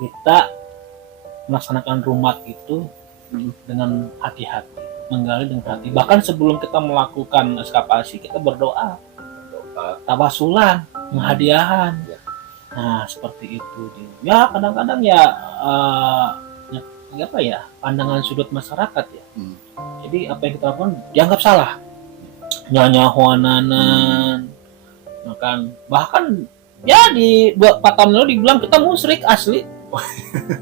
kita melaksanakan rumat itu dengan hati-hati, menggali dengan hati. Bahkan sebelum kita melakukan eskapasi, kita berdoa, tawasulan, penghadiahan. Nah, seperti itu. Ya, kadang-kadang ya, apa ya, pandangan sudut masyarakat ya. Jadi apa yang kita lakukan dianggap salah. Nyanyahuananan, bahkan ya di 4 tahun lalu dibilang kita musyrik asli.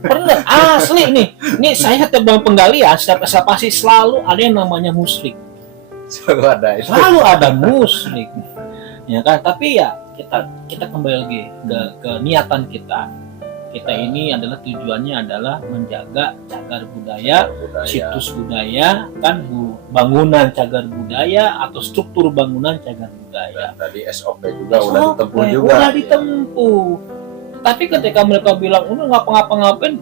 Pernah asli nih. Ini saya tebang penggalian, setiap eskapasi selalu ada yang namanya musyrik. Selalu ada musyrik. Ya kan, tapi ya kita kembali lagi ke niatan kita. Kita ini adalah tujuannya adalah menjaga cagar budaya, situs budaya, kan bangunan cagar budaya atau struktur bangunan cagar budaya. Dan tadi SOP juga udah ditempuh juga. Udah ditempuh. Tapi ketika mereka bilang udah ngapa-ngapain,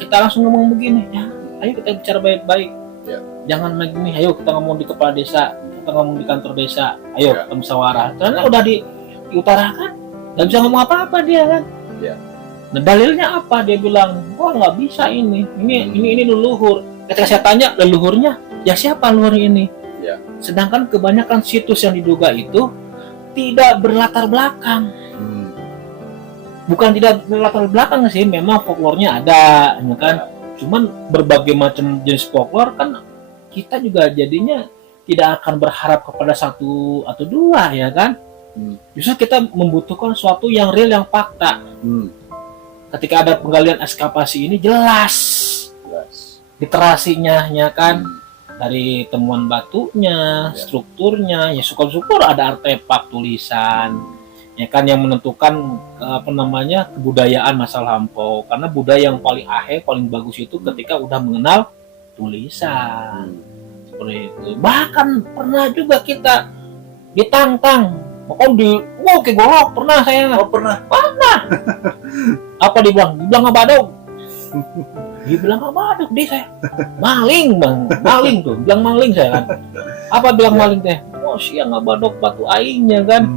kita langsung ngomong begini, ya, ayo kita bicara baik-baik. Ya. Jangan begini, ayo kita ngomong di kepala desa, kita ngomong di kantor desa, ayo kita musyawarah. Karena udah diutarakan, nggak bisa ngomong apa-apa dia kan. Ya. Nah, dalilnya apa? Dia bilang, nggak bisa ini leluhur. Ketika saya tanya leluhurnya, ya siapa leluhur ini? Ya. Sedangkan kebanyakan situs yang diduga itu tidak berlatar belakang. Bukan tidak berlatar belakang sih, memang folklornya ada, ya kan. Cuman berbagai macam jenis folklor kan kita juga jadinya tidak akan berharap kepada satu atau dua, ya kan. Justru kita membutuhkan sesuatu yang real, yang fakta. Ketika ada penggalian eskapasi ini jelas literasinya, ya kan, dari temuan batunya, strukturnya, ya syukur-syukur ada artefak tulisan, ya kan, yang menentukan kebudayaan masa lampau. Karena budaya yang paling paling bagus itu ketika udah mengenal tulisan, seperti itu. Bahkan pernah juga kita ditantang. Oke, golok pernah saya. Pernah. Apa dibilang ngabadog. Dibilang ngabadog deh saya. Maling tuh. Bilang maling saya kan. Apa bilang maling teh? Siang ngabadog batu aingnya kan.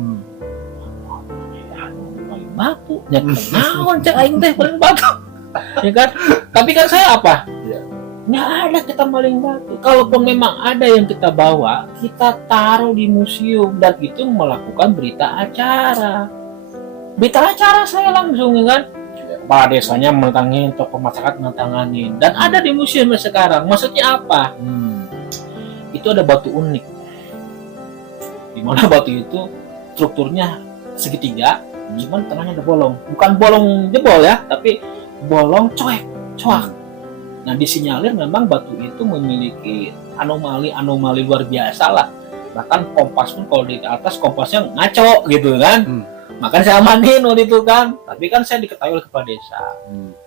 Paling batu. Ya kenaon cek aing teh paling batu. Ya kan? Tapi kan saya apa? Nggak ada kita maling batu. Kalaupun memang ada yang kita bawa, kita taruh di museum dan itu melakukan berita acara. Berita acara saya langsung, kan? Kepala desanya menentangin, tokoh masyarakat menentanganin, dan ada di museum sekarang. Maksudnya apa? Itu ada batu unik. Di mana batu itu strukturnya segitiga, cuman tengahnya ada bolong. Bukan bolong jebol ya, tapi bolong coak. Nah, disinyalir memang batu itu memiliki anomali luar biasa lah. Bahkan kompas pun kalau di atas kompasnya ngaco gitu kan. Makanya saya amanin waktu itu kan. Tapi kan saya diketahui oleh kepala desa.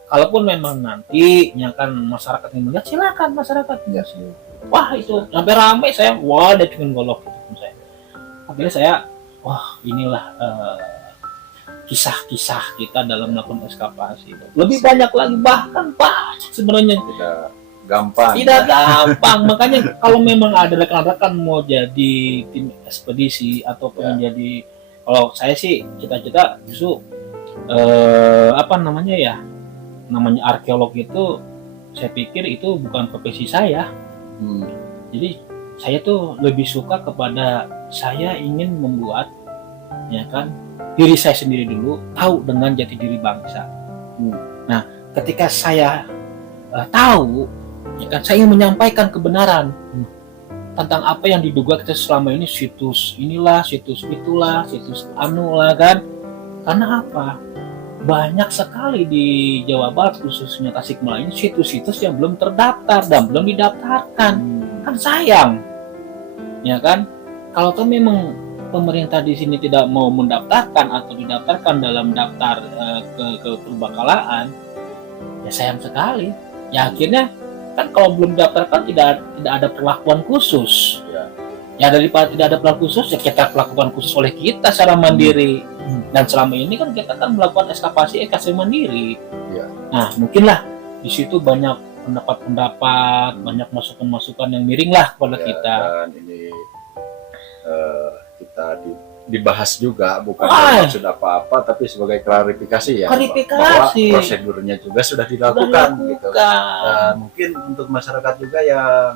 Kalaupun memang nanti kan masyarakat yang melihat, silakan masyarakat. Wah, itu sampai ramai saya. Wah, ada pengen golok gitu saya. Akhirnya saya, inilah kisah-kisah kita dalam melakukan eskapasi. Lebih banyak lagi, bahkan sebenarnya tidak gampang. Makanya kalau memang ada rekan-rekan mau jadi tim ekspedisi atau pengen jadi, kalau saya sih cita-cita justru namanya arkeolog itu, saya pikir itu bukan profesi saya. Jadi saya tuh lebih suka kepada saya ingin membuat, ya kan, diri saya sendiri dulu tahu dengan jati diri bangsa. Nah, ketika saya tahu, ya kan, saya ingin menyampaikan kebenaran tentang apa yang diduga kita selama ini, situs inilah, situs itulah, situs lah kan. Karena apa? Banyak sekali di Jawa Barat, khususnya Tasikmalaya, situs-situs yang belum terdaftar dan belum didaftarkan. Kan sayang, ya kan? Kalau memang pemerintah di sini tidak mau mendaftarkan atau didaftarkan dalam daftar ke perbakalaan, ya sayang sekali. Ya akhirnya kan kalau belum didaftarkan tidak ada perlakuan khusus. Ya daripada tidak ada perlakuan khusus, ya kita perlakukan khusus oleh kita secara mandiri. Dan selama ini kan kita kan melakukan eskapasi mandiri. Nah, mungkinlah di situ banyak pendapat-pendapat, banyak masukan-masukan yang miring lah kepada kita. Dan ini kita dibahas juga, bukan Wah. maksud apa-apa, tapi sebagai klarifikasi ya, Klarifikasi. bahwa prosedurnya juga sudah dilakukan, gitu. Dilakukan. Mungkin untuk masyarakat juga yang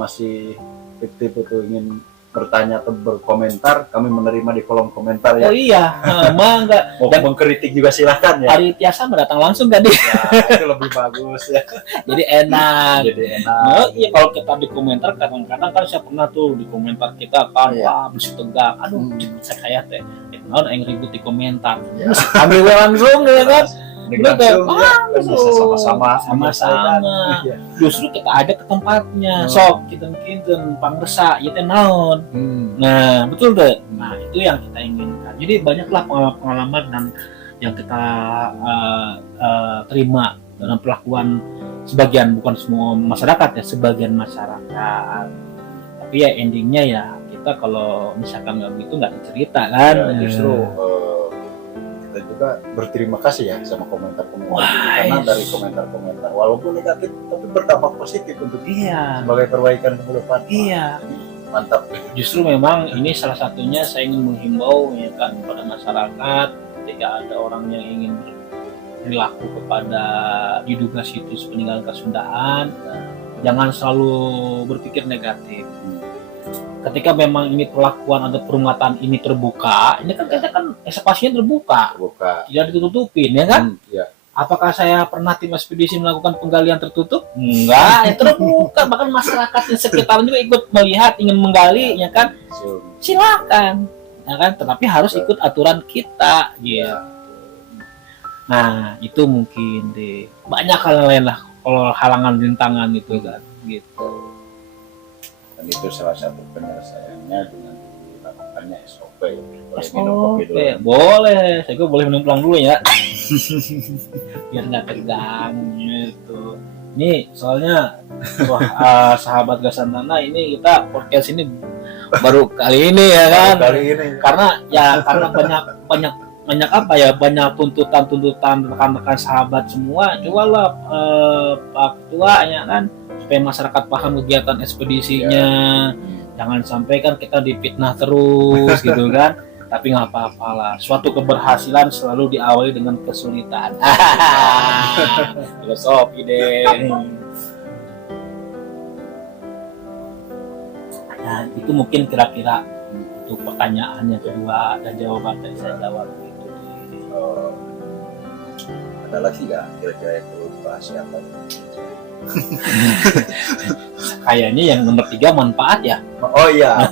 masih fiktif itu ingin bertanya atau berkomentar, kami menerima di kolom komentar Oh ya. iya, mah enggak. Mau Dan mengkritik juga silahkan ya. Hari Tiasa datang langsung kan dia. Ya, itu lebih bagus ya. Jadi enak. Jadi enak. Nah, iya kalau kita di komentar kadang-kadang kan saya pernah tuh di komentar kita kan Iya. wah bersih tegak. Aduh, saya kayak teh. Nah, yang ribut di komentar. Ya. Terus ambil langsung ya kan. Dengan Betul. langsung ya, kan bisa sama-sama Sama-sama. Ya. Justru kita ada ke tempatnya. Hmm. Sok kinten-kinten pangresa ieu teh naon. Nah, betul deh. Nah, itu yang kita inginkan. Jadi banyaklah pengalaman dan yang kita terima dalam perlakuan sebagian, bukan semua masyarakat ya, sebagian masyarakat. Tapi ya endingnya ya kita kalau misalkan nggak begitu nggak cerita kan. Ya, justru kita juga berterima kasih ya sama komentar-komentar Wah, karena dari komentar-komentar walaupun negatif tapi berdampak positif untuk Iya. sebagai perbaikan ke depan. Iya. Mantap. Justru memang ini salah satunya saya ingin menghimbau ya kan kepada masyarakat ketika ada orang yang ingin berlaku kepada diduga situs peninggalan kesundaan, jangan selalu berpikir negatif. Ketika memang ini perlakuan atau peringatan ini terbuka, ini kan kita kan ekspasinya terbuka, tidak ditutupin ya kan? Ya. Apakah saya pernah tim ekspedisi melakukan penggalian tertutup? Enggak, ya terbuka. Bahkan masyarakat di sekitar juga ikut melihat, ingin menggali, ya kan? Silakan, ya kan? Tetapi harus ikut aturan kita, gitu. Nah, itu mungkin deh. Banyak hal lain lah, kalau halangan rintangan itu kan, gitu. Dan itu salah satu penyelesaiannya dengan dilakukannya SOP. Boleh. Saya boleh minum pulang dulu ya. Biar nggak tegang gitu. Ini soalnya sahabat Gasantana ini kita podcast ini baru kali ini ya kan. Karena banyak tuntutan rekan-rekan sahabat semua. Cobalah Pak Ketua ya kan, supaya masyarakat paham kegiatan ekspedisinya. Jangan sampai kan kita difitnah terus gitu kan. Tapi nggak apa-apa lah. Suatu keberhasilan selalu diawali dengan kesulitan. Filosofi deh. Nah, itu mungkin kira-kira untuk pertanyaan yang kedua dan jawaban yang saya jawab itu. Ada lagi nggak kira-kira yang perlu dibahas apa? Kayaknya yang nomor 3 manfaat ya. Oh iya.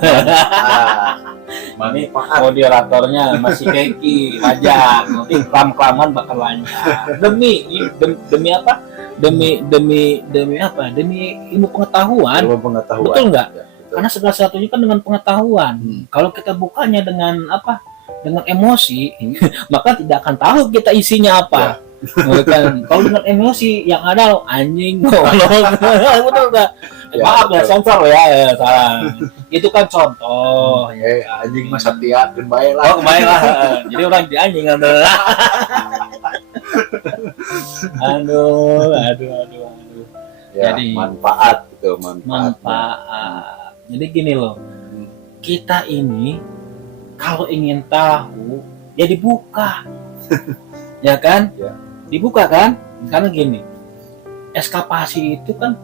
Manfaat. Moderatornya masih keki, pajak. Nanti kelamaan bakal lancar. Demi apa? Demi apa? Demi ilmu pengetahuan. Betul nggak? Ya, karena segala sesuatunya kan dengan pengetahuan. Kalau kita bukanya dengan apa? Dengan emosi, maka tidak akan tahu kita isinya apa. Bukan. Kalau dengan emosi yang ada anjing ngolong. Betul nggak? Ya, maaf ya, betul. sensor ya salah. Itu kan contoh. Anjing mah Satya dan baik lah. Oh, baik lah. Jadi orang di anjing adalah. Aduh. Ya, Jadi, manfaat gitu, manfaat. Jadi gini loh. Kita ini kalau ingin tahu ya dibuka. Ya kan? Ya. Dibuka kan? Karena gini. Eskapasi itu kan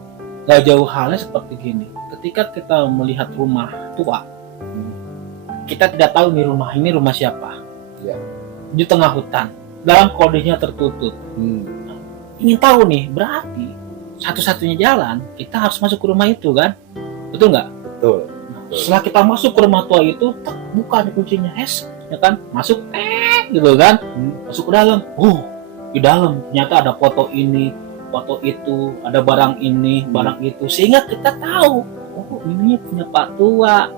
gak jauh halnya seperti gini. Ketika kita melihat rumah tua, kita tidak tahu nih rumah siapa. Ya. Di tengah hutan, dalam kondisinya tertutup. Ingin tahu nih, berarti satu-satunya jalan kita harus masuk ke rumah itu kan? Betul nggak? Betul. Setelah kita masuk ke rumah tua itu, buka nih kuncinya, ya kan? Masuk, gitu kan? Masuk ke dalam. Di dalam ternyata ada foto ini, foto itu, ada barang ini, barang itu, sehingga kita tahu, ini punya Pak Tua.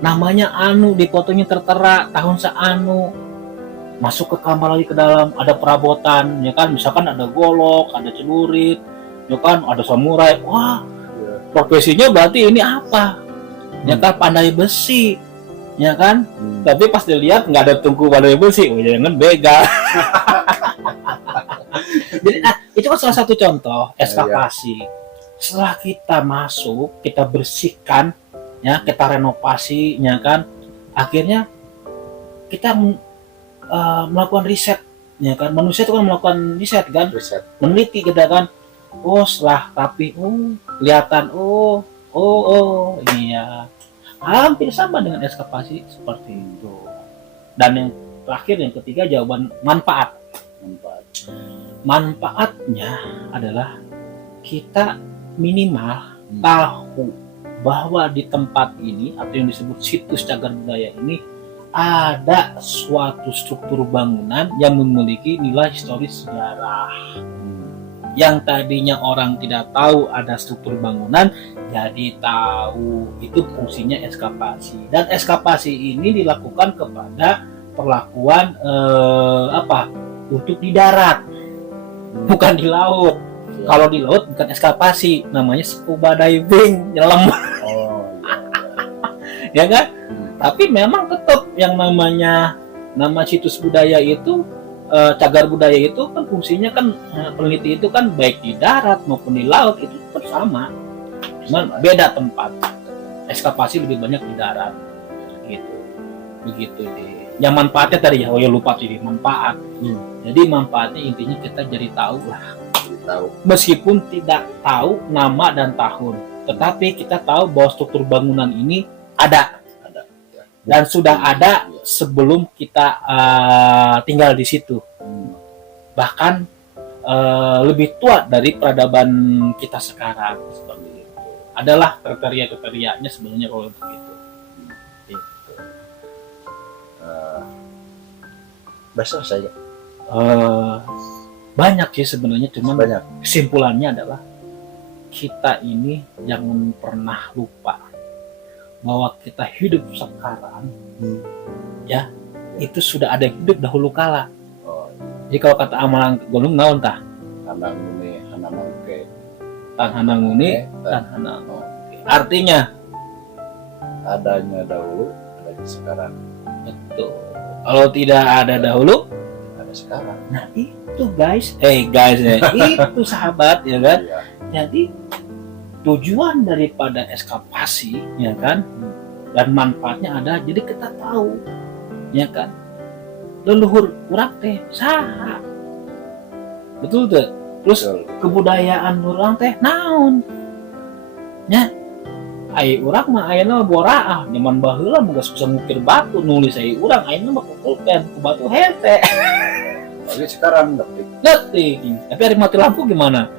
Namanya Anu, di fotonya tertera tahun seanu. Masuk ke kamar lagi ke dalam, ada perabotan, ya kan? Misalkan ada golok, ada celurit, ya kan? Ada samurai. Wah, profesinya berarti ini apa? Ya kan, pandai besi, ya kan? Tapi pas dilihat nggak ada tungku pandai besi, jangan begal. Jadi itu kan salah satu contoh eskapasi. Setelah kita masuk, kita bersihkan, ya, kita renovasi, ya kan? Akhirnya kita melakukan riset, ya kan, manusia itu kan melakukan riset kan, meneliti kita kan, setelah rapi, kelihatan, iya, hampir sama dengan eskapasi seperti itu. Dan yang terakhir, yang ketiga, jawaban manfaatnya adalah kita minimal tahu bahwa di tempat ini atau yang disebut situs cagar budaya ini ada suatu struktur bangunan yang memiliki nilai historis sejarah. Yang tadinya orang tidak tahu ada struktur bangunan, jadi tahu. Itu fungsinya eskapasi. Dan eskapasi ini dilakukan kepada perlakuan untuk di darat, bukan di laut. Kalau di laut bukan eskapasi, namanya scuba diving, nyelam. Ya kan? Tapi memang tetap yang nama situs budaya itu, cagar budaya itu kan fungsinya kan, peneliti itu kan baik di darat maupun di laut itu tetap sama, cuman beda tempat. Eskapasi lebih banyak di darat, gitu, begitu deh. Yang manfaatnya tadi ya, lupa sih manfaat. Jadi manfaatnya intinya kita jadi tahu lah, meskipun tidak tahu nama dan tahun, tetapi kita tahu bahwa struktur bangunan ini ada. Dan sudah ada sebelum kita tinggal di situ. Bahkan lebih tua dari peradaban kita sekarang, seperti itu. Adalah kriteria-kriterianya sebenarnya kalau untuk itu. Besar saja. Banyak sih sebenarnya, cuman kesimpulannya adalah kita ini jangan pernah lupa bahwa kita hidup sekarang, ya, itu sudah ada yang hidup dahulu kala. Jadi kalau kata amalan golong naon tah? Hananguni, hanamangke. Tan hananguni, tan hanamangke. Artinya adanya dahulu, adanya sekarang. Betul. Kalau tidak ada dahulu, ada sekarang. Nah itu guys, itu sahabat, ya kan? Jadi tujuan daripada eskapasi, ya kan, dan manfaatnya ada, jadi kita tahu, ya kan, leluhur urang teh saha, betul tuh. Terus kebudayaan urang teh naon, nya, ai urang mah ayeuna boraah, nyaman baheula mah geus bisa ngukir batu, nulis ai urang ayeuna mah kukulkeun ku batu hese. Tapi sekarang detik, tapi hari mati lampu gimana?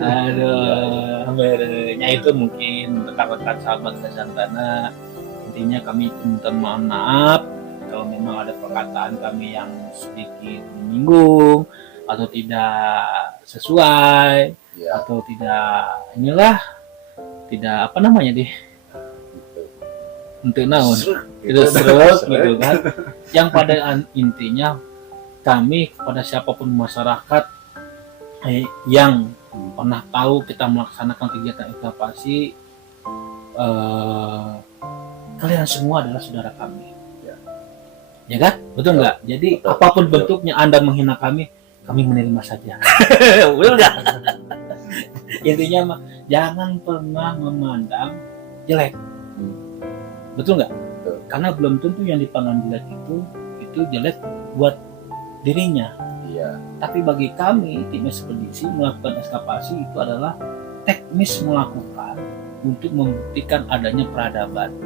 Aduh, ya itu mungkin rekan-rekan sahabat Sesantana. Intinya kami minta maaf kalau memang ada perkataan kami yang sedikit menyinggung atau tidak sesuai, atau tidak untuk naon, tidak serut gitu kan. Yang pada intinya kami kepada siapapun masyarakat yang pernah tahu kita melaksanakan kegiatan eskapasi, kalian semua adalah saudara kami, ya kan? Betul nggak? Jadi apapun bentuknya Anda menghina kami menerima saja. Betul nggak? Intinya mah jangan pernah memandang jelek, betul nggak? Karena belum tentu yang dipandang jelek itu jelek buat dirinya. Tapi bagi kami tim ekspedisi melakukan eskapasi itu adalah teknis melakukan untuk membuktikan adanya peradaban.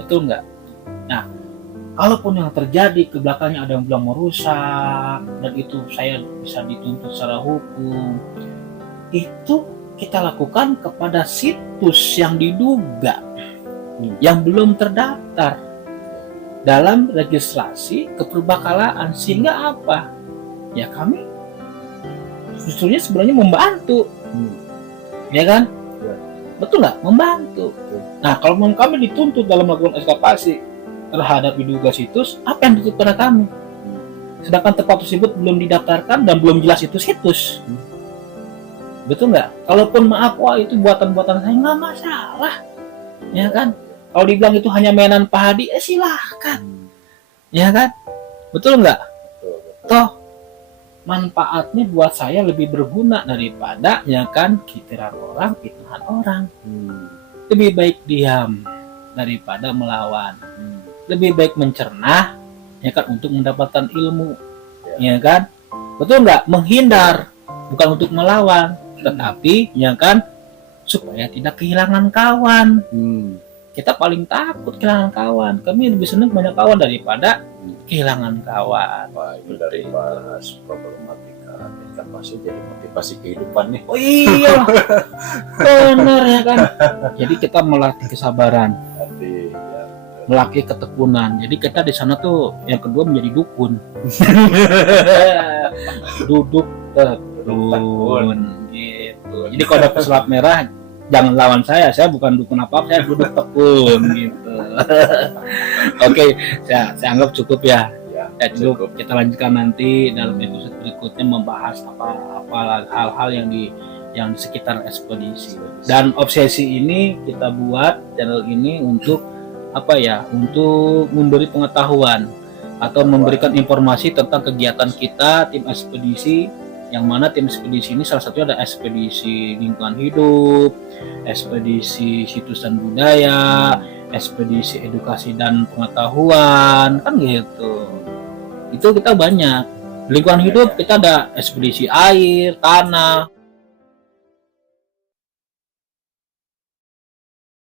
Betul nggak? Nah, kalaupun yang terjadi ke belakangnya ada yang bilang merusak dan itu saya bisa dituntut secara hukum, itu kita lakukan kepada situs yang diduga yang belum terdaftar dalam registrasi keperbakalaan. Sehingga apa? Ya kami justru sebenarnya membantu, ya kan? Betul nggak? Membantu. Nah kalau kami dituntut dalam melakukan eskapasi terhadap diduga situs, apa yang dituntut pada kami? Sedangkan tempat tersebut belum didaftarkan dan belum jelas itu situs. Betul nggak? Kalaupun maaf, wah itu buatan-buatan saya, nggak masalah, ya kan? Kalau dibilang itu hanya mainan Pak Hadi, silahkan, ya kan? Betul nggak? Toh manfaatnya buat saya lebih berguna daripada, ya kan, kitiran orang, fitnahan orang. Lebih baik diam, daripada melawan. Lebih baik mencerna ya kan untuk mendapatkan ilmu, ya kan? Betul nggak? Menghindar bukan untuk melawan, tetapi ya kan supaya tidak kehilangan kawan. Kita paling takut kehilangan kawan. Kami lebih senang banyak kawan daripada kehilangan kawan. Wah, itu dari bahas problematika kan masih jadi motivasi kehidupan nih. Oh iya, benar ya kan. Jadi kita melatih kesabaran, Nanti ya, melatih ketekunan. Jadi kita di sana tuh yang kedua menjadi dukun. Duduk tekun gitu. Jadi kalau ada pesulap merah jangan lawan saya bukan dukun apa-apa, saya duduk tekun gitu. Oke, saya anggap cukup ya. Ya cukup. Kita lanjutkan nanti dalam episode berikutnya membahas apa hal-hal yang di sekitar ekspedisi. Dan obsesi ini kita buat channel ini untuk apa ya? Untuk memberi pengetahuan atau memberikan informasi tentang kegiatan kita tim ekspedisi, yang mana tim ekspedisi ini salah satunya ada ekspedisi lingkungan hidup, ekspedisi situs dan budaya, ekspedisi edukasi dan pengetahuan, kan gitu. Itu kita banyak. Lingkungan hidup kita ada ekspedisi air, tanah,